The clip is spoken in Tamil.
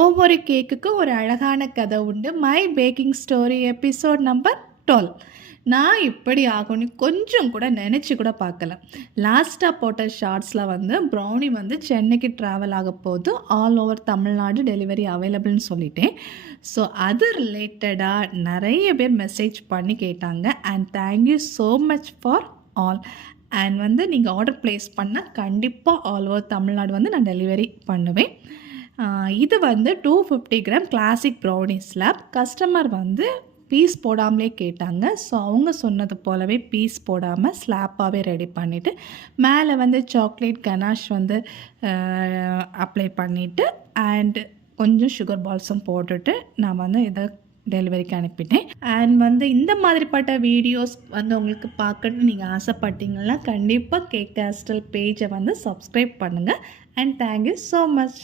ஒவ்வொரு கேக்குக்கும் ஒரு அழகான கதை உண்டு. My baking story episode number twelve நான் இப்படி ஆகும்னு கொஞ்சம் கூட நினச்சி கூட பார்க்கல. லாஸ்ட்டாக போட்ட ஷார்ட்ஸில் வந்து ப்ரௌனி வந்து சென்னைக்கு ட்ராவல் ஆக போது ஆல் ஓவர் தமிழ்நாடு டெலிவரி அவைலபிள்னு சொல்லிட்டேன். ஸோ அது ரிலேட்டடாக நிறைய பேர் மெசேஜ் பண்ணி கேட்டாங்க. And thank you so much for all and வந்து நீங்கள் ஆர்டர் ப்ளேஸ் பண்ணால் கண்டிப்பாக ஆல் ஓவர் தமிழ்நாடு வந்து நான் டெலிவரி பண்ணுவேன். இது வந்து two fifty gram classic brownie slab customer வந்து பீஸ் போடாமலே கேட்டாங்க. ஸோ அவங்க சொன்னது போலவே பீஸ் போடாமல் ஸ்லாப்பாகவே ரெடி பண்ணிவிட்டு மேலே வந்து சாக்லேட் கனாஷ் வந்து அப்ளை பண்ணிவிட்டு அண்டு கொஞ்சம் சுகர் பால்ஸும் போட்டுட்டு நான் வந்து இதை டெலிவரிக்கு அனுப்பிட்டேன். அண்ட் வந்து இந்த மாதிரிப்பட்ட வீடியோஸ் வந்து உங்களுக்கு பார்க்கணும்னு நீங்கள் ஆசைப்பட்டீங்கன்னா கண்டிப்பாக கேக் கேஸ்டல் பேஜை வந்து சப்ஸ்கிரைப் பண்ணுங்கள் அண்ட் தேங்க்யூ ஸோ மச்